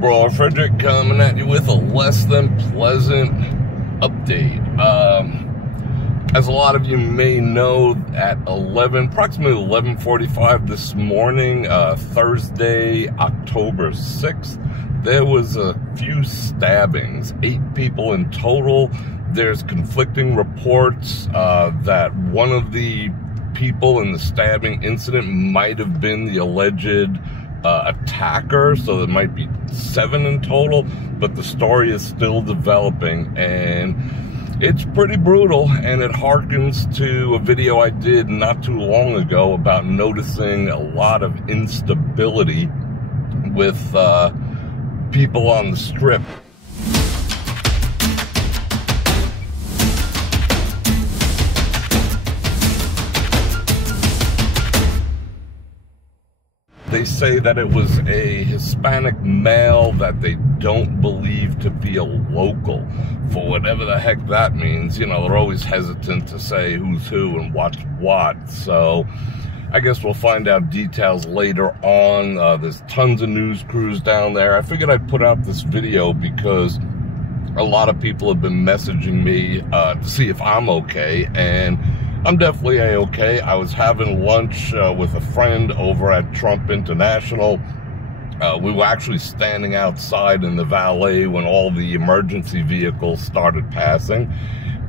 Bror Fredrik coming at you with a less than pleasant update. As a lot of you may know, at approximately 11:45 this morning, Thursday, October 6th, there was a few stabbings, 8 people in total. There's conflicting reports that one of the people in the stabbing incident might have been the alleged attacker, so there might be 7 in total, but the story is still developing, and it's pretty brutal, and it harkens to a video I did not too long ago about noticing a lot of instability with people on the Strip. They say that it was a Hispanic male that they don't believe to be a local, for whatever the heck that means. You know, they're always hesitant to say who's who and what's what. So I guess we'll find out details later on. There's tons of news crews down there. I figured I'd put out this video because a lot of people have been messaging me to see if I'm okay, and I'm definitely A-okay. I was having lunch with a friend over at Trump International. We were actually standing outside in the valet when all the emergency vehicles started passing,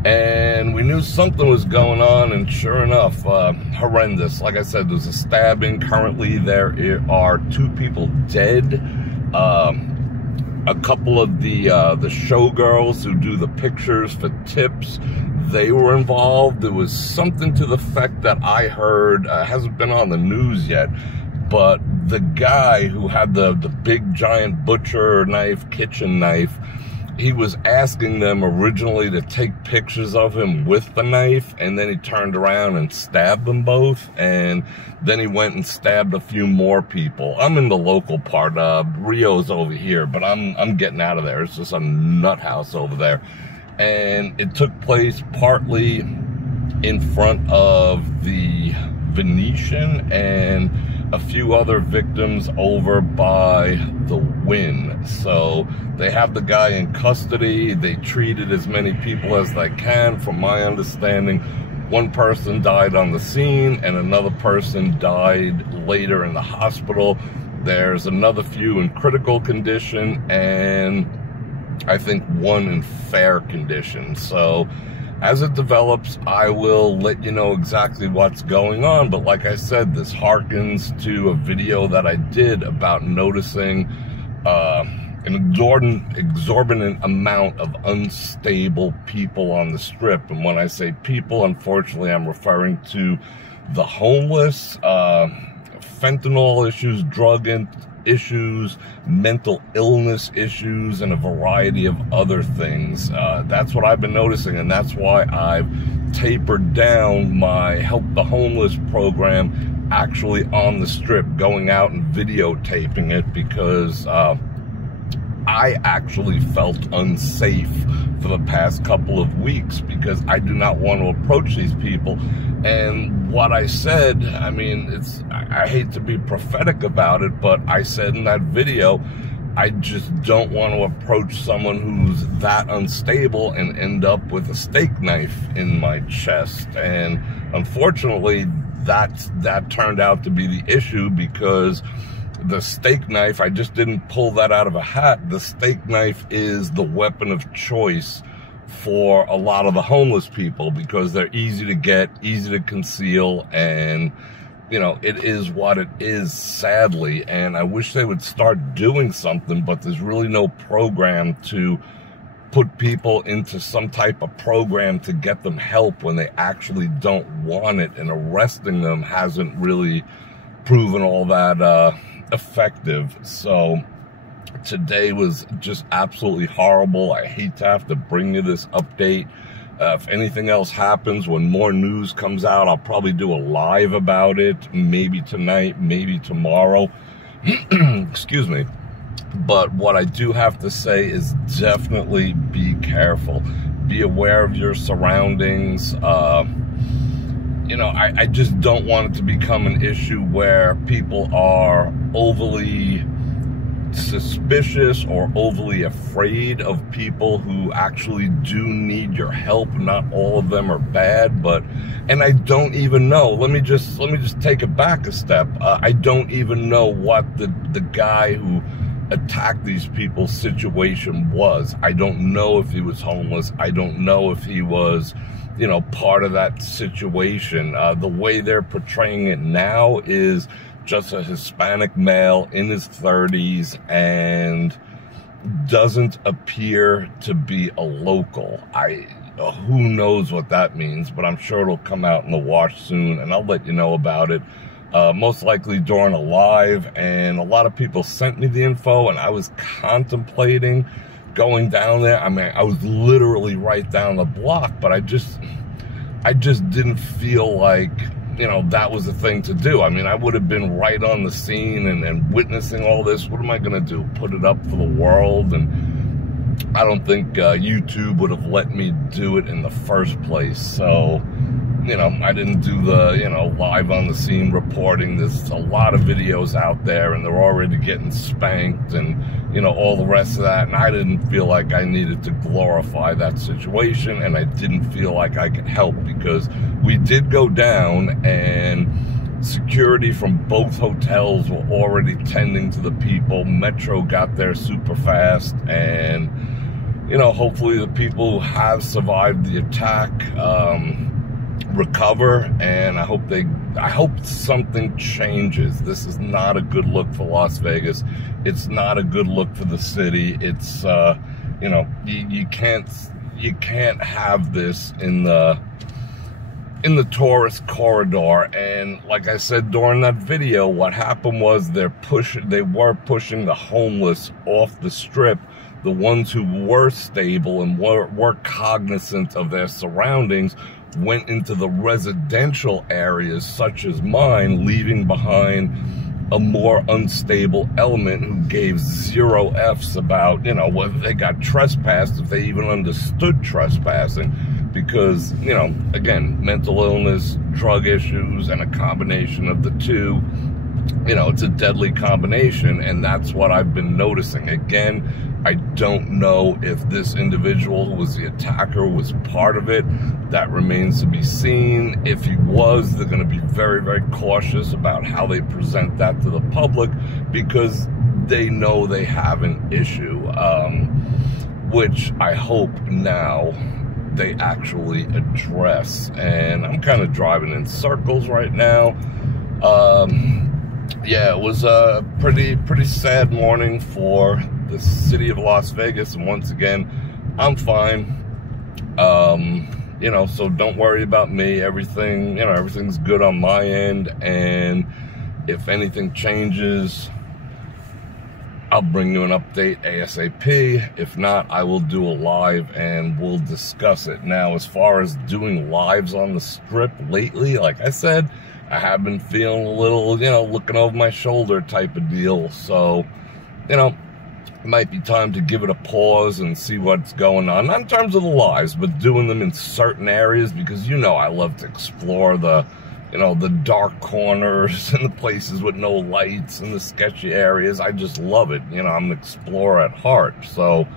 and we knew something was going on, and sure enough, horrendous. Like I said, there's a stabbing. Currently, there are 2 people dead. A couple of the showgirls who do the pictures for tips, they were involved. There was something to the effect that I heard, hasn't been on the news yet, but the guy who had the big giant butcher knife, kitchen knife, he was asking them originally to take pictures of him with the knife, and then he turned around and stabbed them both, and then he went and stabbed a few more people. I'm in the local part. Rio's over here, but I'm getting out of there. It's just a nut house over there. And it took place partly in front of the Venetian and a few other victims over by the Wynn. So they have the guy in custody. They treated as many people as they can. From my understanding, one person died on the scene and another person died later in the hospital. There's another few in critical condition, and I think one in fair condition. So as it develops, I will let you know exactly what's going on. But like I said, this harkens to a video that I did about noticing an exorbitant amount of unstable people on the Strip. And when I say people, unfortunately, I'm referring to the homeless, fentanyl issues, drug issues, mental illness issues, and a variety of other things. That's what I've been noticing, and that's why I've tapered down my Help the Homeless program actually on the Strip, going out and videotaping it, because I actually felt unsafe for the past couple of weeks because I do not want to approach these people. And what I said, I mean, I hate to be prophetic about it, but I said in that video, I just don't want to approach someone who's that unstable and end up with a steak knife in my chest. And unfortunately, that turned out to be the issue, because the steak knife, I just didn't pull that out of a hat. The steak knife is the weapon of choice for a lot of the homeless people, because they're easy to get, easy to conceal, and you know, it is what it is, sadly. And I wish they would start doing something, but there's really no program to put people into some type of program to get them help when they actually don't want it, and arresting them hasn't really proven all that effective. So today was just absolutely horrible. I hate to have to bring you this update. If anything else happens, when more news comes out, I'll probably do a live about it, maybe tonight, maybe tomorrow. Excuse me. But what I do have to say is definitely be careful. Be aware of your surroundings. You know, I just don't want it to become an issue where people are overly suspicious or overly afraid of people who actually do need your help. Not all of them are bad, and I don't even know. Let me just take it back a step. I don't even know what the guy who attacked these people's situation was. I don't know if he was homeless. I don't know if he was, you know, part of that situation. The way they're portraying it now is just a Hispanic male in his 30s and doesn't appear to be a local. Who knows what that means, but I'm sure it'll come out in the wash soon, and I'll let you know about it. Most likely during a live, and a lot of people sent me the info, and I was contemplating going down there. I mean, I was literally right down the block, but I just didn't feel like, you know, that was the thing to do. I mean, I would have been right on the scene and witnessing all this. What am I going to do? Put it up for the world? And I don't think YouTube would have let me do it in the first place. So, you know, I didn't do the, you know, live on the scene reporting. There's a lot of videos out there, and they're already getting spanked and, you know, all the rest of that. And I didn't feel like I needed to glorify that situation, and I didn't feel like I could help, because we did go down, and security from both hotels were already tending to the people. Metro got there super fast, and, you know, hopefully the people who have survived the attack recover, and I hope something changes. This is not a good look for Las Vegas. It's not a good look for the city. It's you know, you can't have this in the tourist corridor. And like I said during that video, what happened was they were pushing the homeless off the strip. The ones who were stable and were cognizant of their surroundings went into the residential areas such as mine, leaving behind a more unstable element who gave zero F's about, you know, whether they got trespassed, if they even understood trespassing, because, you know, again, mental illness, drug issues, and a combination of the two, you know, it's a deadly combination, and that's what I've been noticing. Again, I don't know if this individual who was the attacker was part of it. That remains to be seen. If he was, they're going to be very, very cautious about how they present that to the public, because they know they have an issue, which I hope now they actually address. And I'm kind of driving in circles right now. Yeah, it was a pretty sad morning for the city of Las Vegas, and once again, I'm fine. You know, so don't worry about me. Everything, you know, everything's good on my end, and if anything changes, I'll bring you an update ASAP. If not, I will do a live and we'll discuss it. Now, as far as doing lives on the strip lately, like I said, I have been feeling a little, you know, looking over my shoulder type of deal. So, you know, it might be time to give it a pause and see what's going on. Not in terms of the lives, but doing them in certain areas, because, you know, I love to explore the, you know, the dark corners and the places with no lights and the sketchy areas. I just love it. You know, I'm an explorer at heart. So,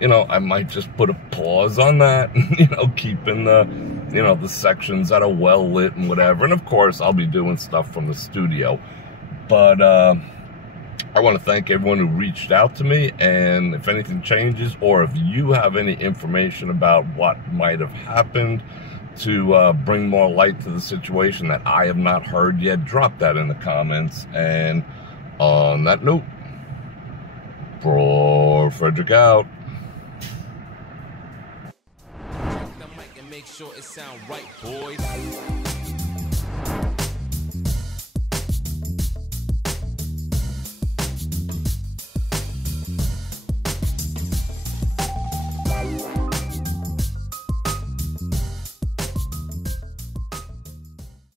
you know, I might just put a pause on that, you know, keeping the, you know, the sections that are well lit and whatever. And of course, I'll be doing stuff from the studio. But I want to thank everyone who reached out to me. And if anything changes, or if you have any information about what might have happened to bring more light to the situation that I have not heard yet, drop that in the comments. And on that note, Bror Fredrik out. Make sure it sound right, boys.